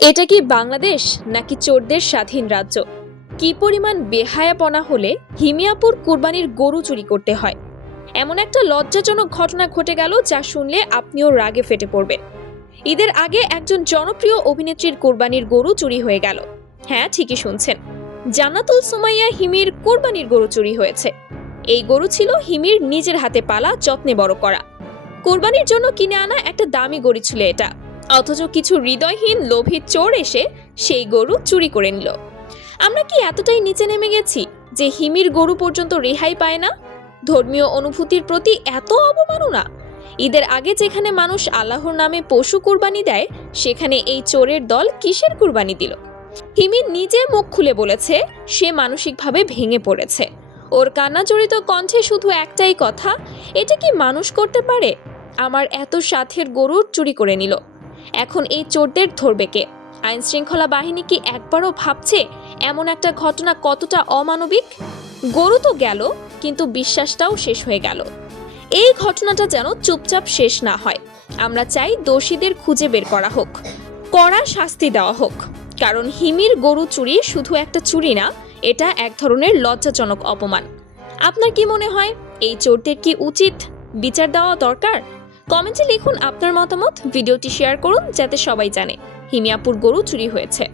এটা কি বাংলাদেশ নাকি চোরদের স্বাধীন রাজ্য? কি পরিমাণ বেহায়াপনা হলে হিমিয়াপুর কুরবানির গরু চুরি করতে হয়? এমন একটা লজ্জাজনক ঘটনা ঘটে গেল যা শুনলে আপনিও রাগে ফেটে পড়বেন। ঈদের আগে একজন জনপ্রিয় অভিনেত্রীর কোরবানির গরু চুরি হয়ে গেল। হ্যাঁ ঠিকই শুনছেন। জান্নাতুল সুমাইয়া হিমির কোরবানির গরু চুরি হয়েছে। এই গরু ছিল হিমির নিজের হাতে পালা, যত্নে বড় করা। কোরবানির জন্য কিনে আনা একটা দামি গরু ছিল এটা। অথচ কিছু হৃদয়হীন লোভী চোর এসে সেই গরু চুরি করে নিল। আমরা কি এতটাই নিচে নেমে গেছি যে হিমির গরু পর্যন্ত রেহাই পায় না? ধর্মীয় অনুভূতির প্রতি এত অবমাননা। ঈদের আগে যেখানে মানুষ আল্লাহর নামে পশু কুরবানি দেয়, সেখানে এই চোরের দল কিসের কুরবানি দিল? হিমি নিজে মুখ খুলে বলেছে, সে মানসিকভাবে ভেঙে পড়েছে। ওর কান্নাজড়িত কণ্ঠে শুধু একটাই কথা, এটা কি মানুষ করতে পারে? আমার এত সাথের গরু চুরি করে নিল। এখন এই চোরদের ধরবে কে? আইন শৃঙ্খলা বাহিনী কি একবারও ভাবছে এমন একটা ঘটনা কতটা অমানবিক? গরু তো গেল, কিন্তু বিশ্বাসটাও শেষ হয়ে গেল। এই ঘটনাটা যেন চুপচাপ শেষ না হয়। আমরা চাই দোষীদের খুঁজে বের করা হোক, কড়া শাস্তি দেওয়া হোক। কারণ হিমির গরু চুরি শুধু একটা চুরি না, এটা এক ধরনের লজ্জাজনক অপমান। আপনার কি মনে হয়, এই চোরদের কি উচিত বিচার দেওয়া দরকার? কমেন্টে লিখুন আপনার মতামত ভিডিওটি শেয়ার করুন যাতে সবাই জানে। হিমিয়াপুর গরু চুরি হয়েছে।